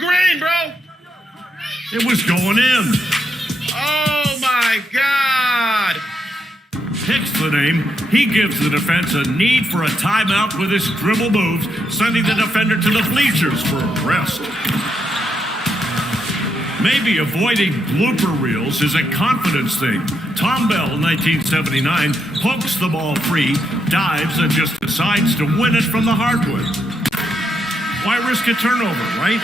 green, bro. It was going in. Oh, my God. Hicks the name. He gives the defense a need for a timeout with his dribble moves, sending the defender to the bleachers for a rest. Maybe avoiding blooper reels is a confidence thing. Tom Bell, 1979, pokes the ball free, dives, and just decides to win it from the hardwood. Why risk a turnover, right?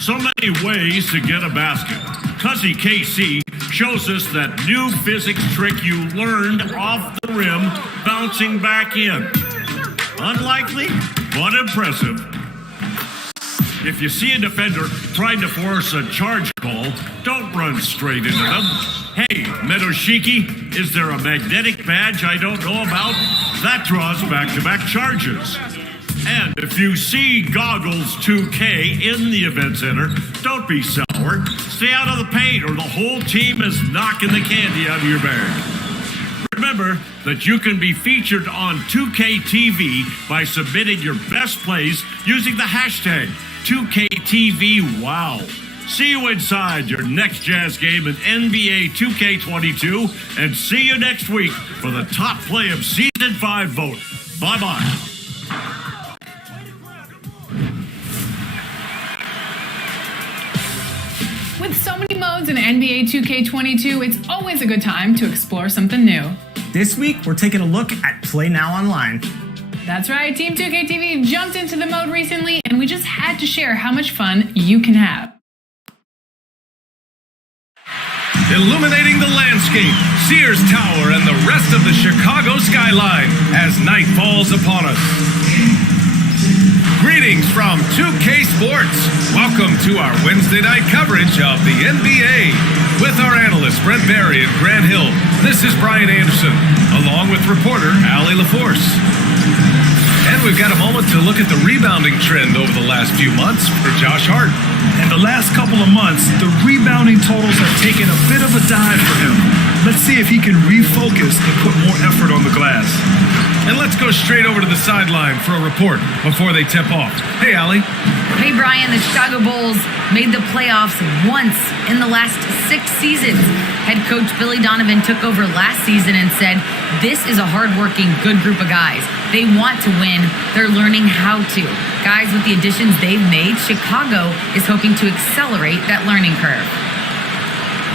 So many ways to get a basket. Cuzzy KC shows us that new physics trick you learned off the rim, bouncing back in. Unlikely, but impressive. If you see a defender trying to force a charge call, don't run straight into them. Hey, Medoshiki, is there a magnetic badge I don't know about? That draws back-to-back charges. And if you see Goggles 2K in the event center, don't be sour. Stay out of the paint or the whole team is knocking the candy out of your bag. Remember that you can be featured on 2K TV by submitting your best plays using the hashtag 2KTVWOW. See you inside your next Jazz game in NBA 2K22, and see you next week for the top play of Season 5 vote. Bye-bye. With so many modes in NBA 2K22, it's always a good time to explore something new. This week, we're taking a look at Play Now Online. That's right, Team 2KTV jumped into the mode recently, and we just had to share how much fun you can have. Illuminating the landscape, Sears Tower, and the rest of the Chicago skyline as night falls upon us. Greetings from 2K Sports. Welcome to our Wednesday night coverage of the NBA. With our analysts Brent Barry and Grant Hill, this is Brian Anderson, along with reporter Allie LaForce. And we've got a moment to look at the rebounding trend over the last few months for Josh Hart. In the last couple of months, the rebounding totals have taken a bit of a dive for him. Let's see if he can refocus and put more effort on the glass. And let's go straight over to the sideline for a report before they tip off. Hey, Allie. Hey, Brian, the Chicago Bulls made the playoffs once in the last 6 seasons. Head coach Billy Donovan took over last season and said, this is a hardworking, good group of guys. They want to win. They're learning how to. Guys, with the additions they've made, Chicago is hoping to accelerate that learning curve.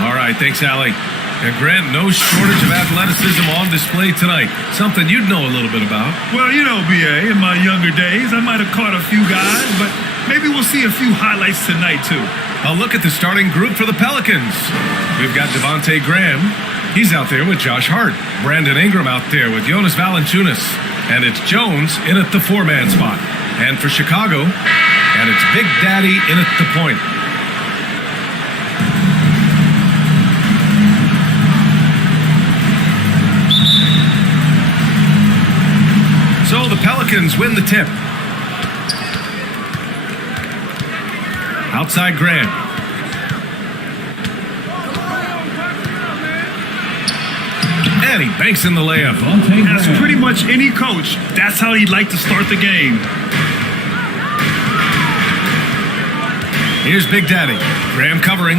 All right, thanks, Allie. And Grant, no shortage of athleticism on display tonight. Something you'd know a little bit about. Well, you know, BA, in my younger days, I might have caught a few guys, but maybe we'll see a few highlights tonight, too. A look at the starting group for the Pelicans. We've got Devontae Graham. He's out there with Josh Hart. Brandon Ingram out there with Jonas Valanciunas. And it's Jones in at the 4-man spot. And for Chicago, and it's Big Daddy in at the point. So the Pelicans win the tip. Outside Grant. And he banks in the layup. As pretty much any coach, that's how he'd like to start the game. Here's Big Daddy. Graham covering.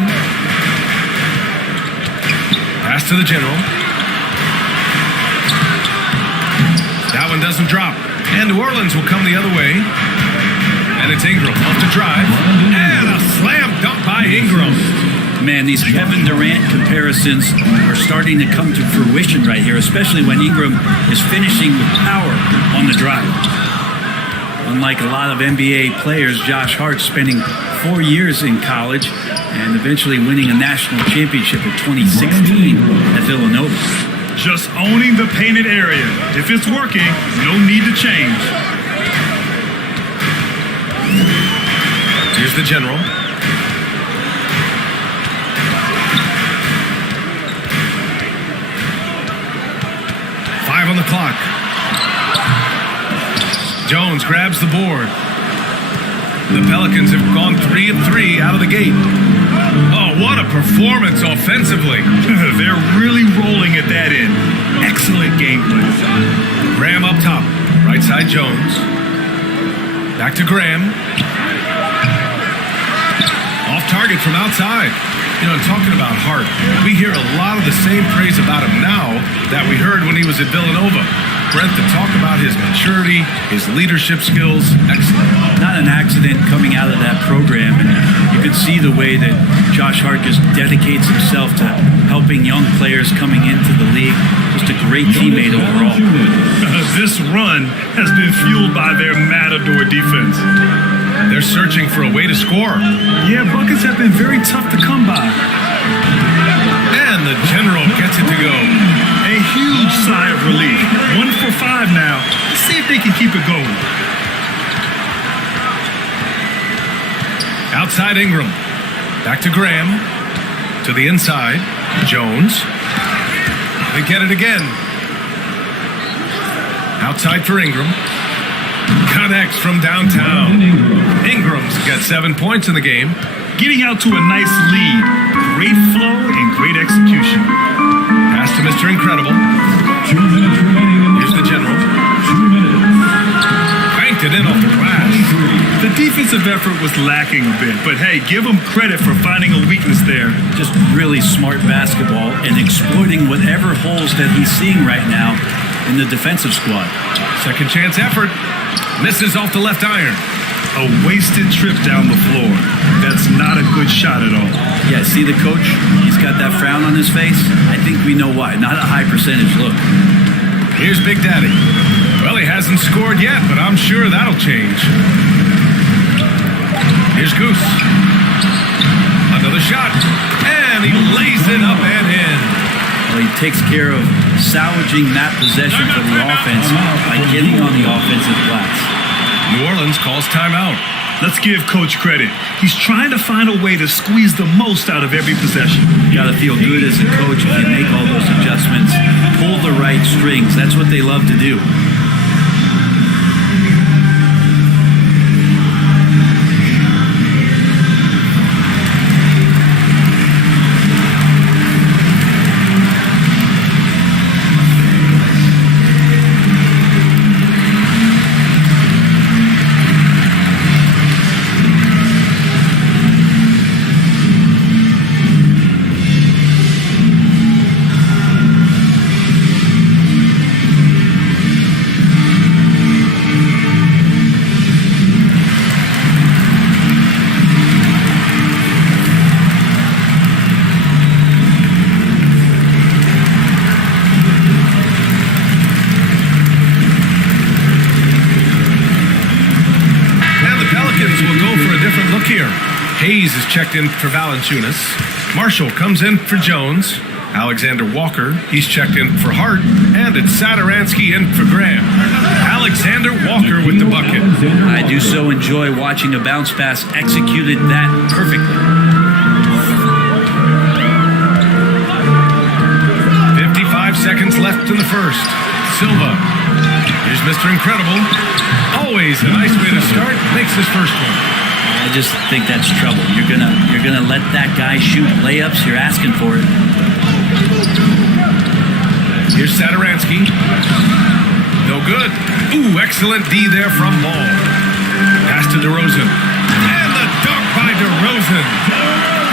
Pass to the general. That one doesn't drop. And New Orleans will come the other way. And it's Ingram off to drive. And a slam dunk by Ingram. Man, these Kevin Durant comparisons are starting to come to fruition right here, especially when Ingram is finishing with power on the drive. Unlike a lot of NBA players, Josh Hart spending 4 years in college and eventually winning a national championship in 2016 at Villanova. Just owning the painted area. If it's working, no need to change. Here's the general. Five on the clock. Jones grabs the board. The Pelicans have gone 3 of 3 out of the gate. Oh, what a performance offensively. They're really rolling at that end. Excellent gameplay. Graham up top. Right side Jones. Back to Graham. target from outside. You know, talking about Hart, we hear a lot of the same praise about him now that we heard when he was at Villanova. Brent, to talk about his maturity, his leadership skills, excellent. Not an accident coming out of that program, and you can see the way that Josh Hart just dedicates himself to helping young players coming into the league. Just a great teammate overall. This run has been fueled by their Matador defense. They're searching for a way to score. Yeah, buckets have been very tough to come by. And the General gets it to go. A huge sigh of relief. 1 for 5 now. Let's see if they can keep it going. Outside Ingram. Back to Graham. To the inside. Jones. They get it again. Outside for Ingram. Connects from downtown. Ingram's got 7 points in the game. Getting out to a nice lead. Great flow and great execution. Pass to Mr. Incredible. Here's the General. Banked it in off the glass. The defensive effort was lacking a bit, but hey, give them credit for finding a weakness there. Just really smart basketball and exploiting whatever holes that he's seeing right now in the defensive squad. Second chance effort. Misses off the left iron. A wasted trip down the floor. That's not a good shot at all. Yeah, see the coach? He's got that frown on his face. I think we know why. Not a high percentage look. Here's Big Daddy. Well, he hasn't scored yet, but I'm sure that'll change. Here's Goose. Another shot. And he lays it up and in. Well, he takes care of salvaging that possession for the offense by getting on the offensive glass. New Orleans calls timeout. Let's give Coach credit. He's trying to find a way to squeeze the most out of every possession. You got to feel good as a coach if you make all those adjustments, pull the right strings. That's what they love to do. Hayes is checked in for Valanciunas. Marshall comes in for Jones. Alexander Walker, he's checked in for Hart. And it's Satoransky in for Graham. Alexander Walker with the bucket. I do so enjoy watching a bounce pass executed that perfectly. 55 seconds left in the first. Silva. Here's Mr. Incredible. Always a nice way to start. Makes his first one. I just think that's trouble. You're gonna let that guy shoot layups. You're asking for it. Here's Satoransky. No good. Ooh, excellent D there from Ball. Pass to DeRozan. And the dunk by DeRozan.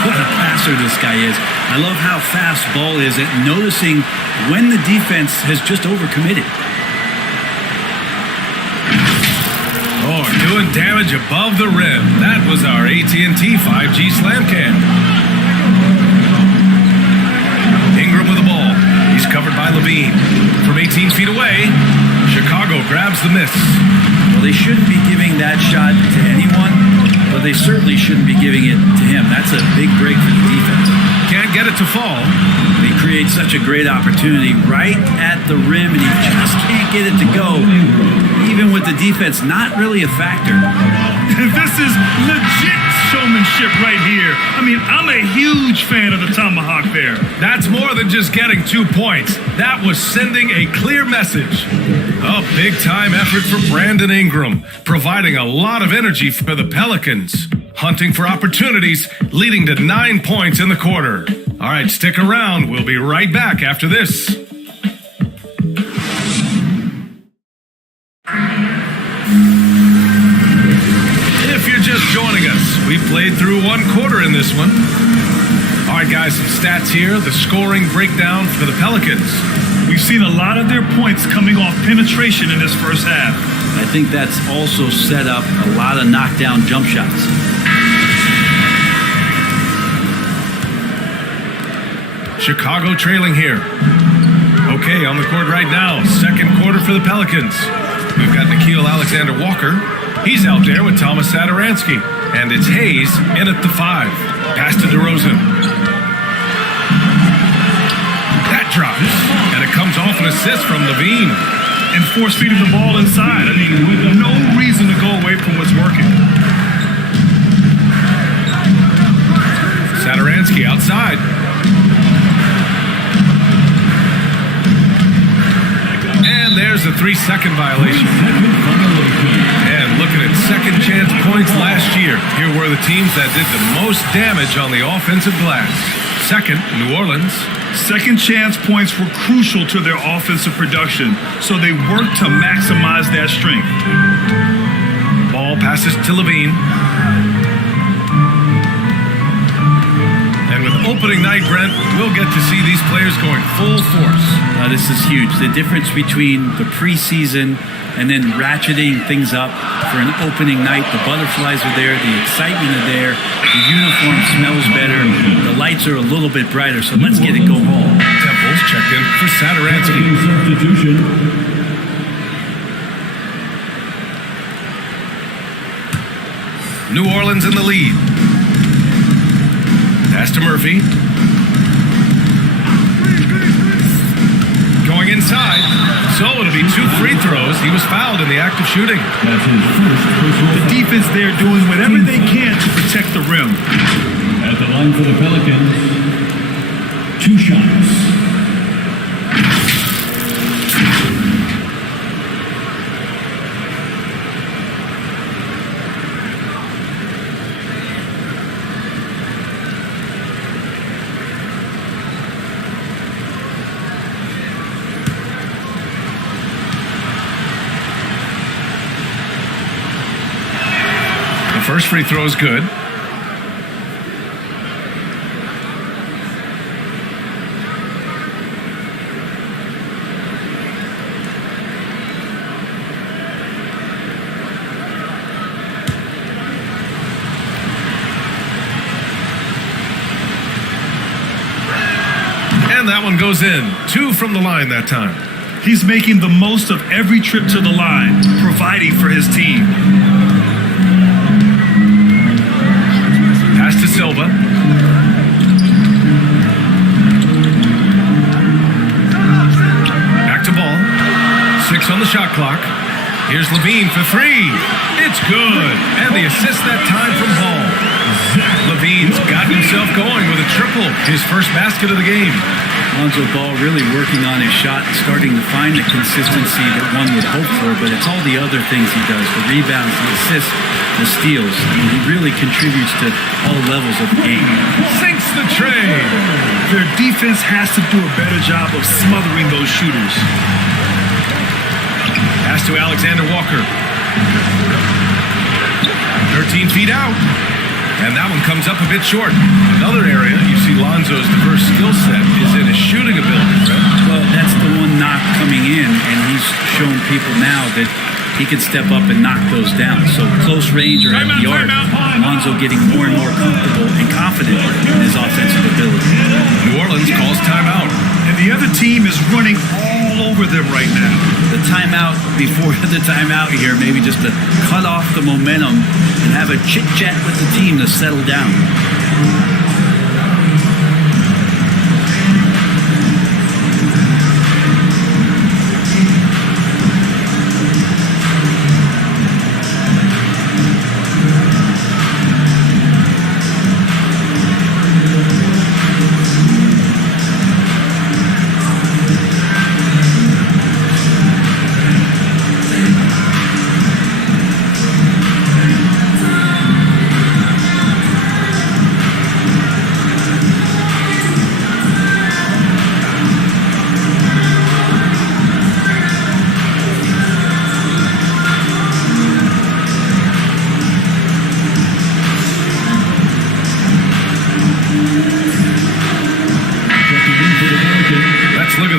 What a passer this guy is. I love how fast Ball is at noticing when the defense has just overcommitted. Oh, doing damage above the rim. That was our AT&T 5G Slam Cam. Ingram with the ball. He's covered by Levine. From 18 feet away, Chicago grabs the miss. Well, they shouldn't be giving that shot to anyone, but they certainly shouldn't be giving it to him. That's a big break for the defense. Can't get it to fall. They create such a great opportunity right at the rim, and he just can't get it to go. Even with the defense not really a factor. This is legit showmanship right here. I mean, I'm a huge fan of the tomahawk there. That's more than just getting 2 points. That was sending a clear message. A big-time effort for Brandon Ingram, providing a lot of energy for the Pelicans. Hunting for opportunities, leading to 9 points in the quarter. All right, stick around. We'll be right back after this. If you're just joining us, we've played played through one quarter in this one. All right, guys, some stats here. The scoring breakdown for the Pelicans. We've seen a lot of their points coming off penetration in this first half. I think that's also set up a lot of knockdown jump shots. Chicago trailing here. Okay, on the court right now. Second quarter for the Pelicans. We've got Nickeil Alexander-Walker. He's out there with Thomas Satoransky. And it's Hayes in at the 5. Pass to DeRozan. That drops. And it comes off an assist from Levine. And force-feeding the ball inside. I mean, no reason to go away from what's working. Satoransky outside. And there's a 3-second violation. And looking at second chance points last year, here were the teams that did the most damage on the offensive glass. Second, New Orleans. Second chance points were crucial to their offensive production, so they worked to maximize that strength. Ball passes to Levine. And with opening night, Brent, we'll get to see these players going full force. This is huge. The difference between the preseason and then ratcheting things up for an opening night. The butterflies are there. The excitement are there. The uniform smells better. The lights are a little bit brighter. So let's get it going. Temples checked in for Satoransky. New Orleans in the lead. Pass to Murphy. Going inside. So it'll be 2 free throws. He was fouled in the act of shooting. The defense there doing whatever they can to protect the rim. At the line for the Pelicans, 2 shots. First free throw is good. And that one goes in. 2 from the line that time. He's making the most of every trip to the line, providing for his team. Pass to Silva. Back to Ball. 6 on the shot clock. Here's Levine for 3. It's good. And the assist that time from Ball. Levine's got himself going with a triple. His first basket of the game. Lonzo Ball really working on his shot, starting to find the consistency that one would hope for, but it's all the other things he does, the rebounds, the assists, the steals. I mean, he really contributes to all levels of the game. Sinks the tray. Their defense has to do a better job of smothering those shooters. Pass to Alexander Walker. 13 feet out. And that one comes up a bit short. Another area you see Lonzo's diverse skill set is in his shooting ability, right? Well, that's the one knock coming in, and he's shown people now that he can step up and knock those down. So close range or at the arc, Lonzo getting more and more comfortable and confident in his offensive ability. New Orleans calls timeout. And the other team is running all over them right now. The timeout before the timeout here, maybe just to cut off the momentum and have a chit-chat with the team to settle down.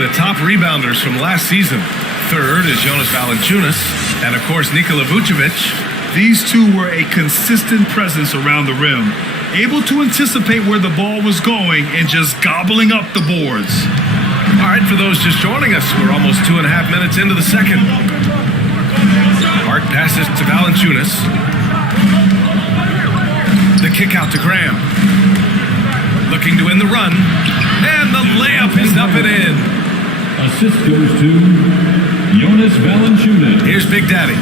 the top rebounders from last season. Third is Jonas Valanciunas, and of course Nikola Vucevic. These two were a consistent presence around the rim, able to anticipate where the ball was going and just gobbling up the boards. All right, for those just joining us, we're almost 2.5 minutes into the second. Hart passes to Valanciunas. The kick out to Graham. Looking to end the run. And the layup is up and in. Assist goes to Jonas Valanciunas. Here's Big Daddy.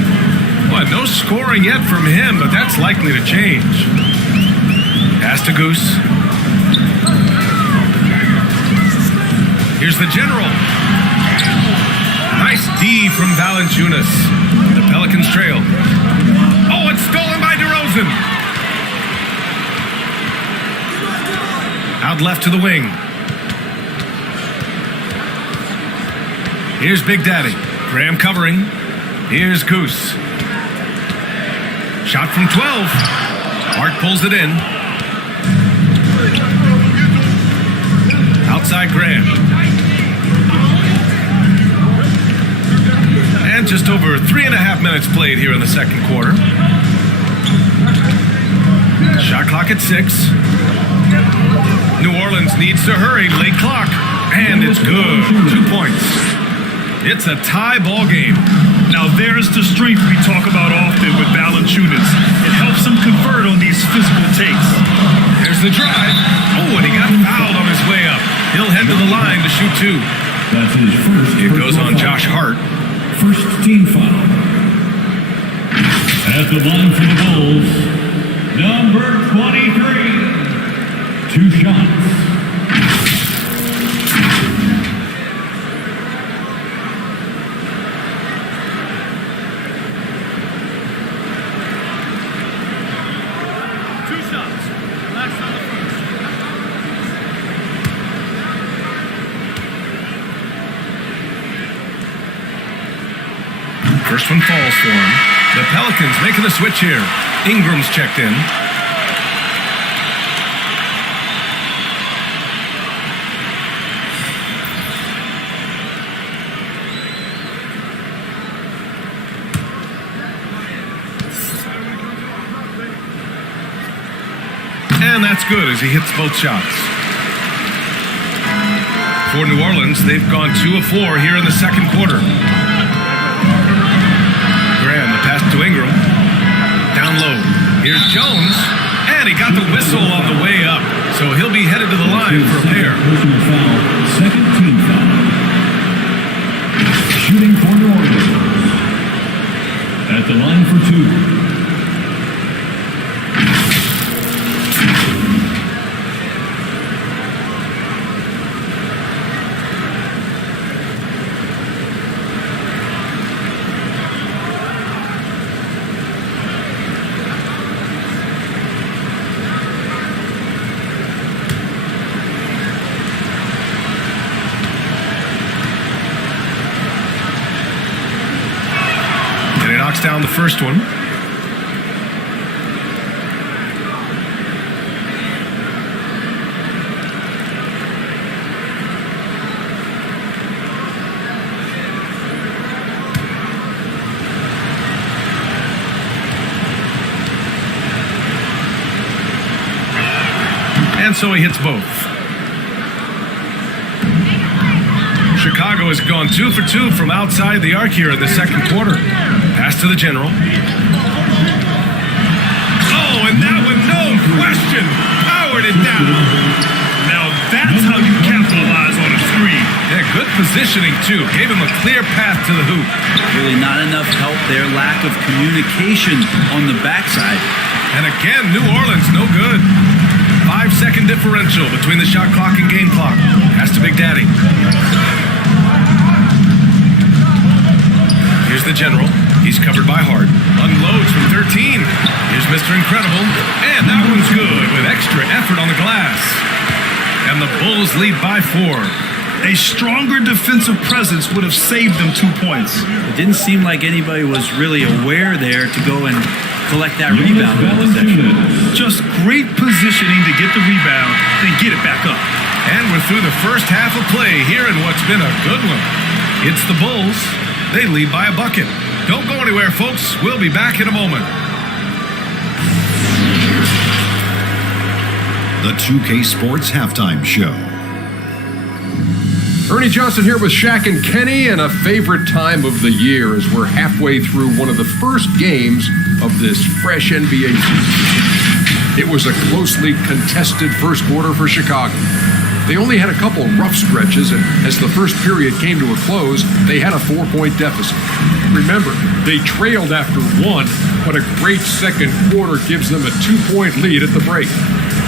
Well, no scoring yet from him, but that's likely to change. Pass to Goose. Here's the general. Nice D from Valanciunas. The Pelicans trail. Oh, it's stolen by DeRozan. Out left to the wing. Here's Big Daddy. Graham covering. Here's Goose. Shot from 12. Hart pulls it in. Outside Graham. And just over 3.5 minutes played here in the second quarter. Shot clock at 6. New Orleans needs to hurry. Late clock. And it's good. 2 points. It's a tie ball game. Now there's the strength we talk about often with Valanciunas. It helps him convert on these physical takes. There's the drive. Oh, and he got fouled on his way up. He'll head to the line to shoot 2. That's his first. It goes on foul. Josh Hart. First team foul. At the line for the Bulls, number 23. 2 shots. First one falls for him. The Pelicans making a switch here. Ingram's checked in. And that's good as he hits both shots. For New Orleans, they've gone 2 of 4 here in the second quarter. Graham, the pass to Ingram. Down low. Here's Jones. And he got the whistle on the way up. So he'll be headed to the line for a pair. Personal foul. Second team foul. Shooting for New Orleans. At the line for 2. Down the first one. And so he hits both. Chicago has gone 2 for 2 from outside the arc here in the second quarter. Pass to the general. Oh, and that one, no question, powered it down. Now that's how you capitalize on a 3. Yeah, good positioning, too. Gave him a clear path to the hoop. Really not enough help there. Lack of communication on the backside. And again, New Orleans, no good. 5-second differential between the shot clock and game clock. Pass to Big Daddy. Here's the general. He's covered by Hart. Unloads from 13. Here's Mr. Incredible. And that one's good with extra effort on the glass. And the Bulls lead by 4. A stronger defensive presence would have saved them 2 points. It didn't seem like anybody was really aware there to go and collect that rebound in the possession. Just great positioning to get the rebound, then get it back up. And we're through the first half of play here in what's been a good one. It's the Bulls. They lead by a bucket. Don't go anywhere, folks. We'll be back in a moment. The 2K Sports Halftime Show. Ernie Johnson here with Shaq and Kenny, and a favorite time of the year as we're halfway through one of the first games of this fresh NBA season. It was a closely contested first quarter for Chicago. They only had a couple rough stretches, and as the first period came to a close, they had a 4-point deficit. Remember, they trailed after one, but a great second quarter gives them a 2-point lead at the break.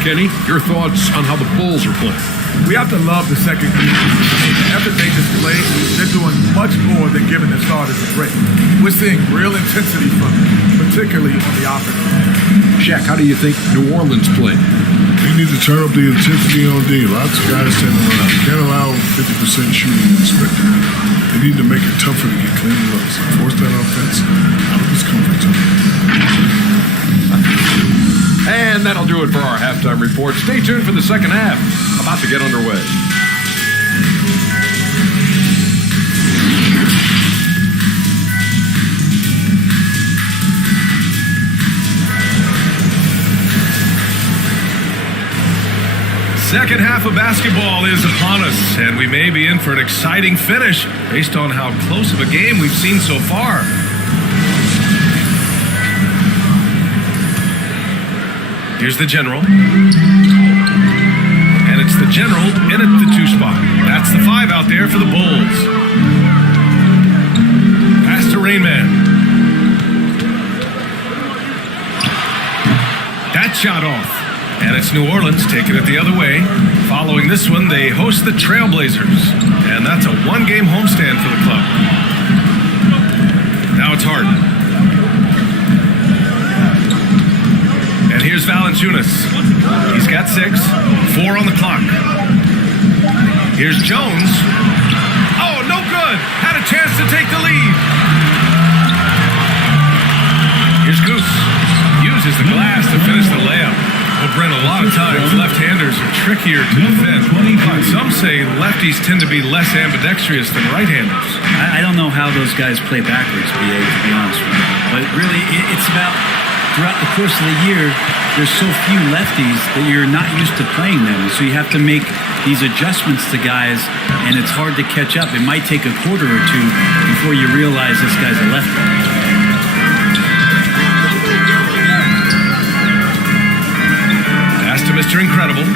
Kenny, your thoughts on how the Bulls are playing? We have to love the second quarter. The effort they display, they're doing much more than giving the starters a break. We're seeing real intensity from them, particularly on the offensive end. Shaq, how do you think New Orleans played? They need to turn up the intensity on D. Lots of guys standing around. Can't allow 50% shooting in the spectacle. They need to make it tougher to get clean looks. Force that offense out of his comfort zone. And that'll do it for our halftime report. Stay tuned for the second half. About to get underway. Second half of basketball is upon us, and we may be in for an exciting finish based on how close of a game we've seen so far. Here's the general. And it's the general in at the 2 spot. That's the 5 out there for the Bulls. Pass to Rainman. That shot off. And it's New Orleans taking it the other way. Following this one, they host the Trailblazers. And that's a 1-game homestand for the club. Now it's Harden. And here's Valanciunas. He's got 6. 4 on the clock. Here's Jones. Oh, no good. Had a chance to take the lead. Here's Goose. Uses the glass to finish the layup. Well, Brent, a lot of times left-handers are trickier to defend. But some say lefties tend to be less ambidextrous than right-handers. I don't know how those guys play backwards, BA, to be honest with you. But really, it's about throughout the course of the year, there's so few lefties that you're not used to playing them. So you have to make these adjustments to guys, and it's hard to catch up. It might take a quarter or two before you realize this guy's a lefty. To Mr. Incredible.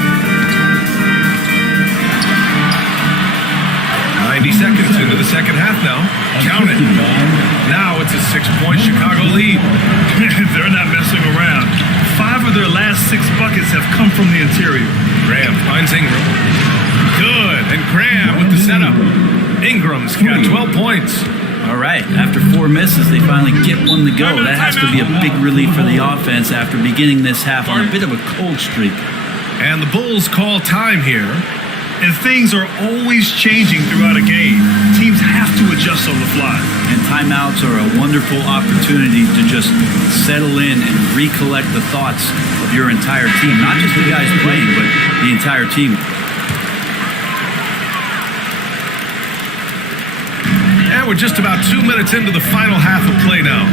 90 seconds into the second half now. Count it. Now it's a 6-point Chicago lead. They're not messing around. 5 of their last 6 buckets have come from the interior. Graham finds Ingram. Good. And Graham with the setup. Ingram's got 12 points. All right, after 4 misses, they finally get one to go. That has to be a big relief for the offense after beginning this half on a bit of a cold streak. And the Bulls call time here. And things are always changing throughout a game. Teams have to adjust on the fly. And timeouts are a wonderful opportunity to just settle in and recollect the thoughts of your entire team. Not just the guys playing, but the entire team. And we're just about 2 minutes into the final half of play now.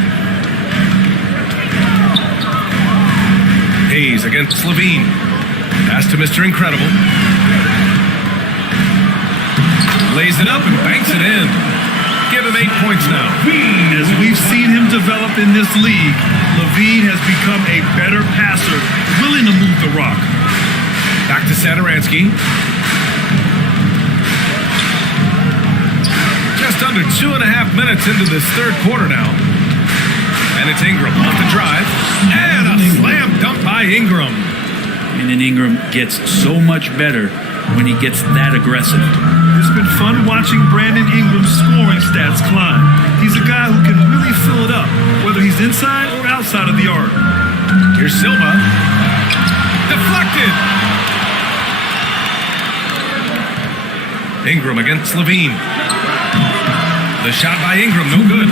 Hayes against Levine. Pass to Mr. Incredible. Lays it up and banks it in. Give him 8 points now. As we've seen him develop in this league, Levine has become a better passer, willing to move the rock. Back to Satoransky. Just under 2.5 minutes into this third quarter now. And it's Ingram off the drive. And a slam dunk by Ingram. And then Ingram gets so much better when he gets that aggressive. It's been fun watching Brandon Ingram's scoring stats climb. He's a guy who can really fill it up, whether he's inside or outside of the arc. Here's Silva. Deflected. Ingram against Levine. The shot by Ingram, no good.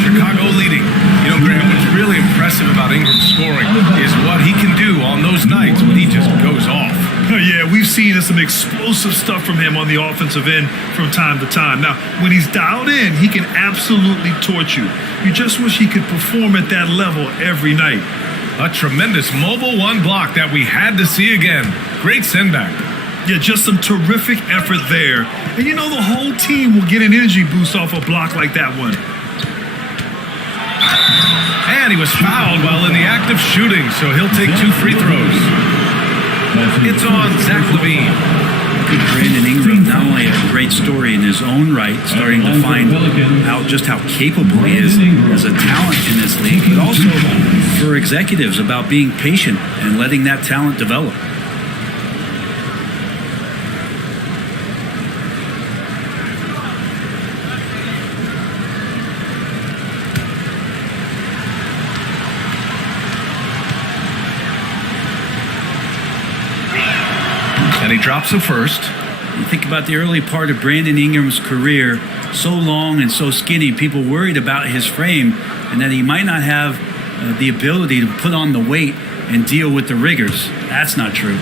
Chicago leading. You know, Graham, what's really impressive about Ingram's scoring is what he can do on those nights when he just goes off. Yeah, we've seen some explosive stuff from him on the offensive end from time to time. Now, when he's dialed in, he can absolutely torch you. You just wish he could perform at that level every night. A tremendous mobile one block that we had to see again. Great send back. Yeah, just some terrific effort there. And you know, the whole team will get an energy boost off a block like that one. And he was fouled while in the act of shooting, so he'll take 2 free throws. It's on Zach LaVine. Brandon Ingram, not only a great story in his own right, starting to find out just how capable he is as a talent in this league, but also for executives about being patient and letting that talent develop. And he drops the first. You think about the early part of Brandon Ingram's career, so long and so skinny, people worried about his frame and that he might not have the ability to put on the weight and deal with the rigors. That's not true.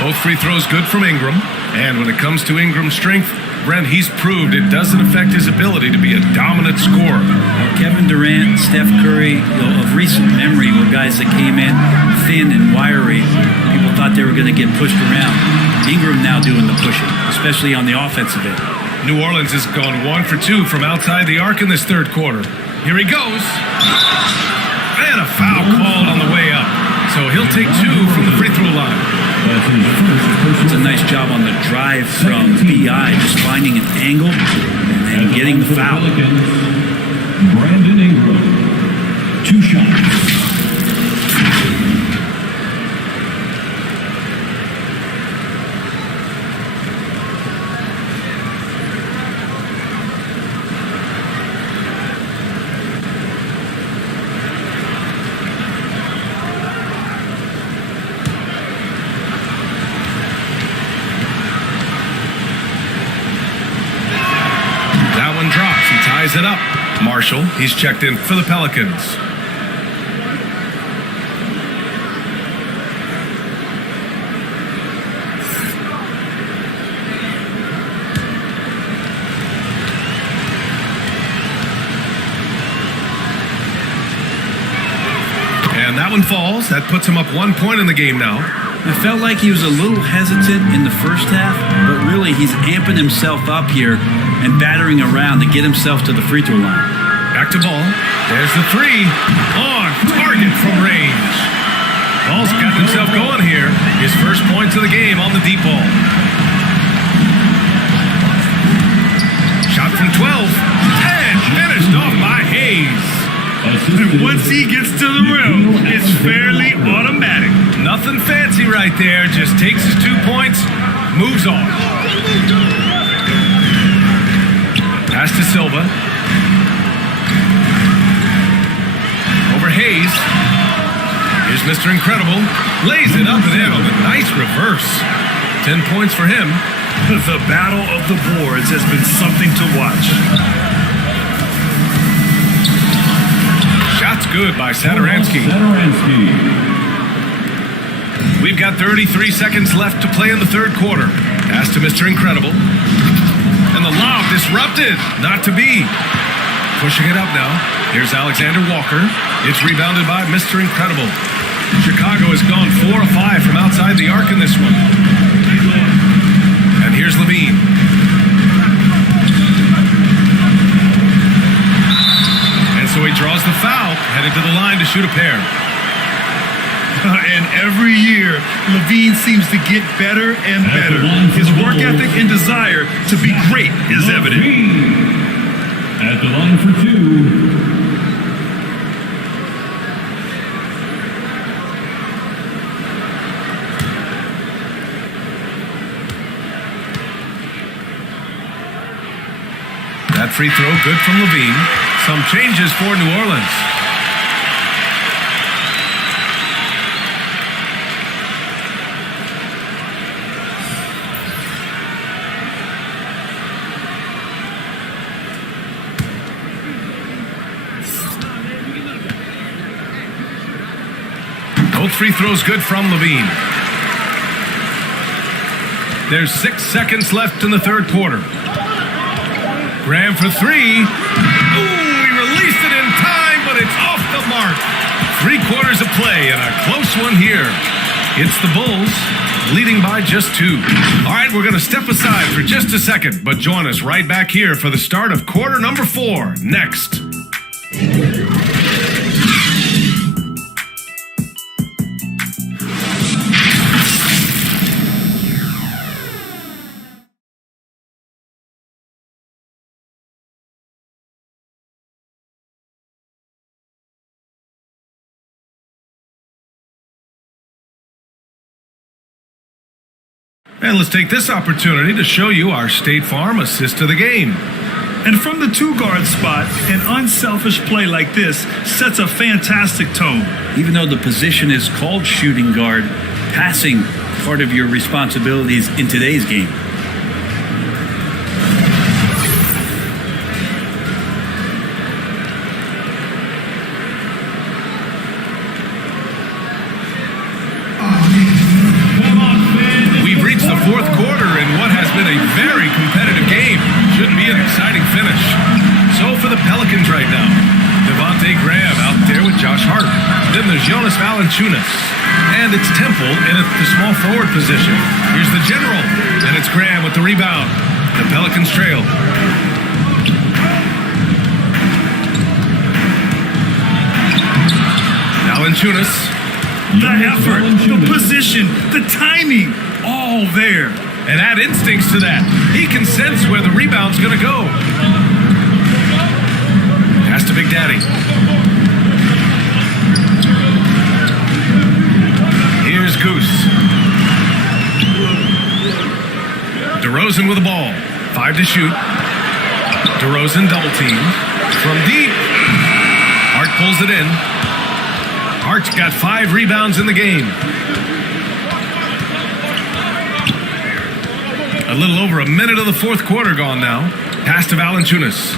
Both free throws good from Ingram. And when it comes to Ingram's strength, Brent, he's proved it doesn't affect his ability to be a dominant scorer. Kevin Durant, Steph Curry, of recent memory, were guys that came in thin and wiry. People thought they were going to get pushed around. Ingram now doing the pushing, especially on the offensive end. New Orleans has gone 1 for 2 from outside the arc in this third quarter. Here he goes. And a foul called on the way up. So he'll take 2 from the free throw line. It's a nice job on the drive from B.I., just finding an angle and getting the foul. Brandon Ingram, 2 shots. It up. Marshall, he's checked in for the Pelicans. And that one falls. That puts him up 1 point in the game now. I felt like he was a little hesitant in the first half, but really he's amping himself up here and battering around to get himself to the free throw line. Back to Ball. There's the 3. On target from range. Ball's got himself going here. His first points of the game on the deep ball. Shot from 12. And finished off by Hayes. And once he gets to the rim, it's fairly automatic. Nothing fancy right there. Just takes his 2 points, moves on. Pass to Silva. Over Hayes. Here's Mr. Incredible. Lays it up and in on the nice reverse. 10 points for him. The battle of the boards has been something to watch. Shot's good by Satoransky. We've got 33 seconds left to play in the third quarter. Pass to Mr. Incredible. And the lob disrupted. Not to be. Pushing it up now. Here's Alexander Walker. It's rebounded by Mr. Incredible. Chicago has gone 4 of 5 from outside the arc in this one. And here's LaVine. And so he draws the foul, headed to the line to shoot a pair. And every year, LaVine seems to get better and better. His work ethic and desire to be great is evident. At the line for 2. That free throw good from LaVine. Some changes for New Orleans. free throws good from Levine. There's 6 seconds left in the third quarter. Graham for three. Ooh, he released it in time, but it's off the mark. 3 quarters of play and a close one here. It's the Bulls leading by just 2. All right, we're going to step aside for just a second, but join us right back here for the start of quarter number 4 next. And let's take this opportunity to show you our State Farm assist of the game. And from the 2-guard spot, an unselfish play like this sets a fantastic tone. Even though the position is called shooting guard, passing part of your responsibilities in today's game. The fourth quarter in what has been a very competitive game. Should be an exciting finish. So for the Pelicans right now, Devontae Graham out there with Josh Hart. Then there's Jonas Valanciunas. And it's Temple in the small forward position. Here's the general. And it's Graham with the rebound. The Pelicans trail. Valanciunas. The effort, the position, the timing. All there. And add instincts to that. He can sense where the rebound's going to go. Pass to Big Daddy. Here's Goose. DeRozan with the ball. 5 to shoot. DeRozan double team. From deep. Hart pulls it in. Hart's got 5 rebounds in the game. A little over a minute of the fourth quarter gone now. Pass to Valanciunas.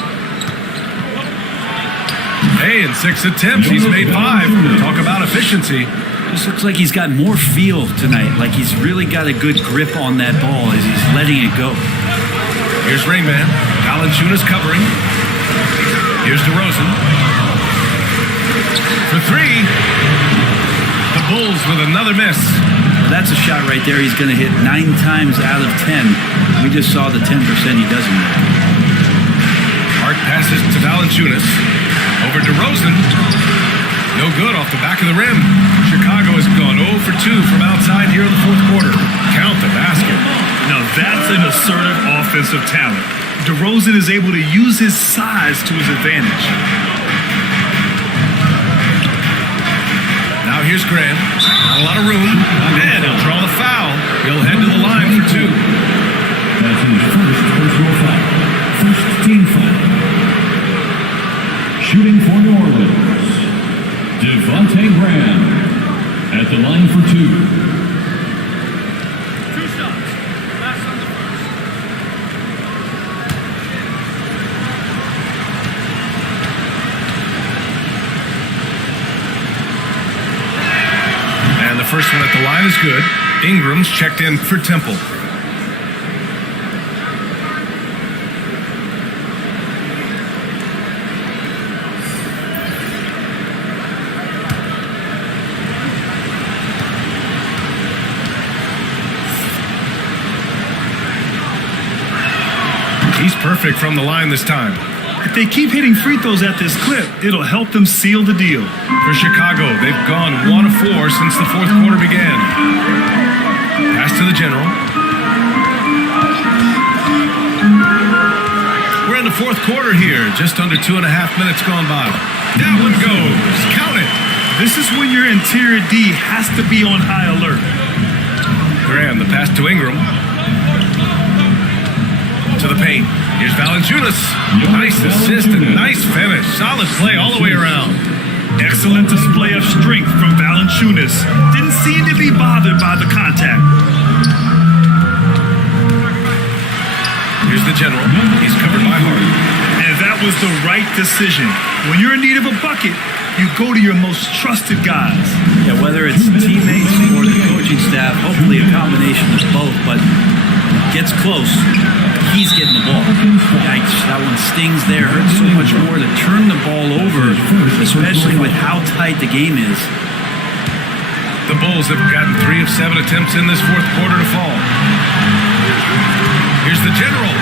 Hey, in 6 attempts, he's made 5. Talk about efficiency. Just looks like he's got more feel tonight. Like he's really got a good grip on that ball as he's letting it go. Here's Ringman. Valanciunas covering. Here's DeRozan. For 3. The Bulls with another miss. That's a shot right there. He's going to hit 9 times out of 10. We just saw the 10% he doesn't hit. Hart passes to Valanciunas. Over DeRozan. No good off the back of the rim. Chicago has gone 0 for 2 from outside here in the fourth quarter. Count the basket. Now that's an assertive offensive talent. DeRozan is able to use his size to his advantage. Now here's Graham. Not a lot of room. And he'll draw the foul. He'll head to the line for 2. That's his first personal foul. First team foul. Shooting for New Orleans, Devontae Graham at the line for 2. 2 shots. Last on the first. And the first one at the line is good. Ingram's checked in for Temple. He's perfect from the line this time. If they keep hitting free throws at this clip, it'll help them seal the deal. For Chicago, they've gone 1 of 4 since the fourth quarter began. Pass to the general. We're in the fourth quarter here, just under 2.5 minutes gone by. That one goes. Count it. This is when your interior D has to be on high alert. Graham, the pass to Ingram. To the paint. Here's Valanciunas. Nice assist and nice finish. Solid play all the way around. Excellent display of strength from Valanciunas. Didn't seem to be bothered by the contact. Here's the general. He's covered by Hart. And that was the right decision. When you're in need of a bucket, you go to your most trusted guys. Yeah, whether it's teammates or the coaching staff, hopefully a combination of both, but gets close, he's getting the ball. Yikes, that one stings there, hurts so much more to turn the ball over, especially with how tight the game is. The Bulls have gotten 3 of 7 attempts in this fourth quarter to fall. Here's the general,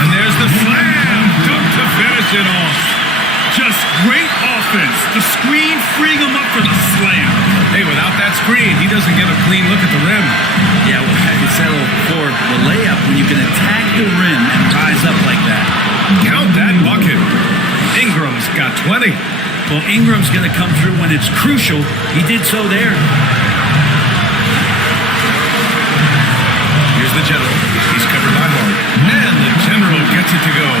and there's the slam dunk to finish it off. Just great offense. The screen freeing him up for the slam. Hey, without that screen, he doesn't get a clean look at the rim. Yeah, well, I could settle for the layup when you can attack the rim and rise up like that. Count that bucket. Ingram's got 20. Well, Ingram's going to come through when it's crucial. He did so there. Here's the general. He's covered by Hart. And the general gets it to go.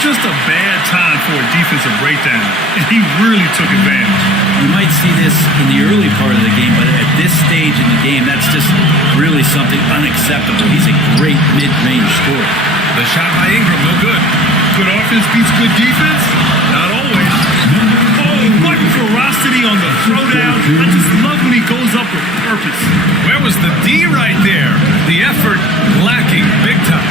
Just a bad time for a defensive breakdown, and he really took advantage. You might see this in the early part of the game, but at this stage in the game, that's just really something unacceptable. He's a great mid-range scorer. The shot by Ingram, no good. Good offense beats good defense? Not always. Oh, what ferocity on the throwdown. I just love when he goes up with purpose. Where was the D right there? The effort lacking big time.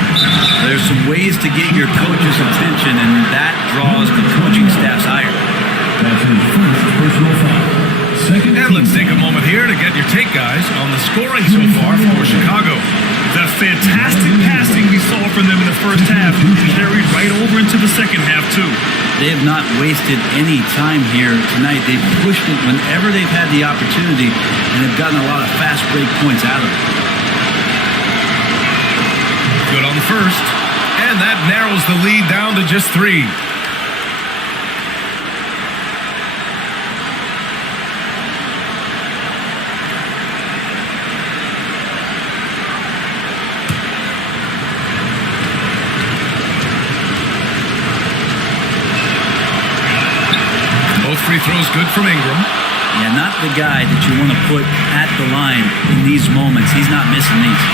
There's some ways to get your coach's attention, and that draws the coaching staff's ire. That's his first personal foul. And let's take a moment here to get your take, guys, on the scoring so far for Chicago. The fantastic passing we saw from them in the first half carried right over into the second half, too. They have not wasted any time here tonight. They've pushed it whenever they've had the opportunity, and have gotten a lot of fast break points out of it. Good on the first, and that narrows the lead down to just 3. Both free throws good from Ingram. Yeah, not the guy that you want to put at the line in these moments. He's not missing these.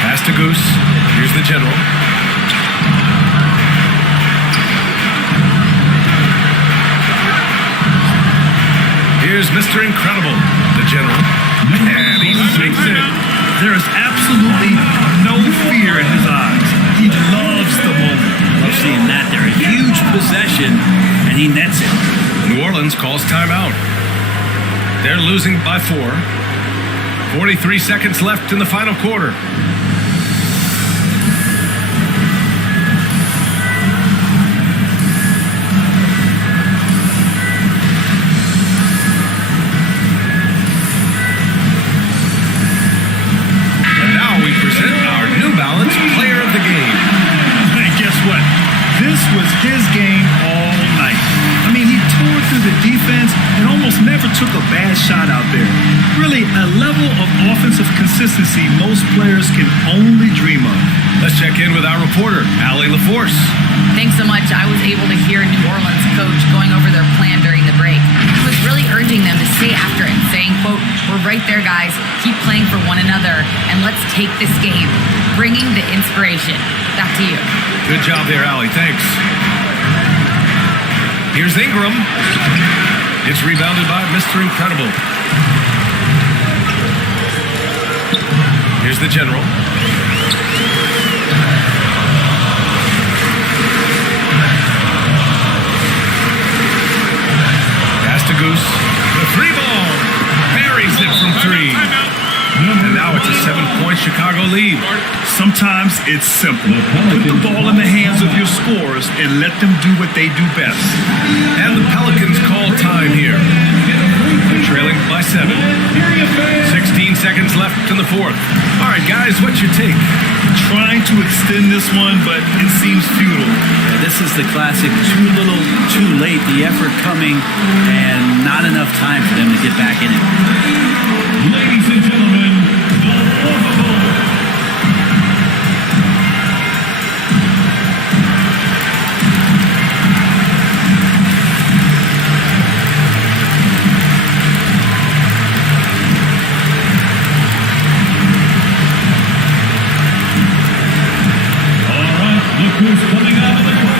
Pass to Goose. Here's the general. Here's Mr. Incredible, the general. And he makes it. There is absolutely no fear in his eyes. He loves the moment. Love seeing that there. A huge possession, and he nets it. New Orleans calls timeout. They're losing by 4. 43 seconds left in the final quarter. And now we present our New Balance Player of the Game. And guess what? This was his game all night. I mean, he tore through the defense and almost never took a bad shot out there. Really, a level of offensive consistency most players can only dream of. Let's check in with our reporter, Allie LaForce. Thanks so much. I was able to hear New Orleans coach going over their plan during the break. He was really urging them to stay after it, saying, quote, "We're right there, guys. Keep playing for one another, and let's take this game." Bringing the inspiration. Back to you. Good job there, Allie. Thanks. Here's Ingram. It's rebounded by Mr. Incredible. Here's the general. Pass to Goose. The 3 ball. Buries it from 3. And now it's a 7-point Chicago lead. Sometimes it's simple. Put the ball in the hands of your scorers and let them do what they do best. And the Pelicans call time here. They're trailing by 7. 16 seconds left in the fourth. All right, guys, what's your take? Trying to extend this one, but it seems futile. This is the classic too little, too late. The effort coming and not enough time for them to get back in it. Ladies and gentlemen, the Orville. All right, look who's coming out of the court.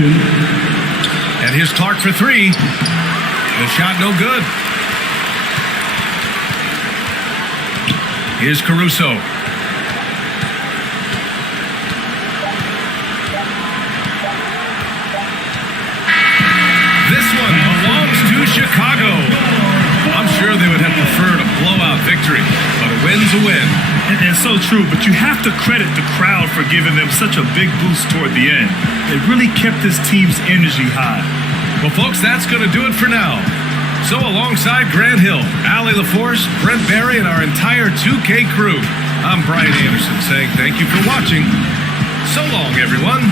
possession. And here's Clark for three. The shot no good. Here's Caruso. This one belongs to Chicago. I'm sure they would have preferred a blowout victory, but a win's a win. And so true, but you have to credit the crowd for giving them such a big boost toward the end. They really kept this team's energy high. Well, folks, that's going to do it for now. So alongside Grant Hill, Allie LaForce, Brent Barry, and our entire 2K crew, I'm Brian Anderson saying thank you for watching. So long, everyone.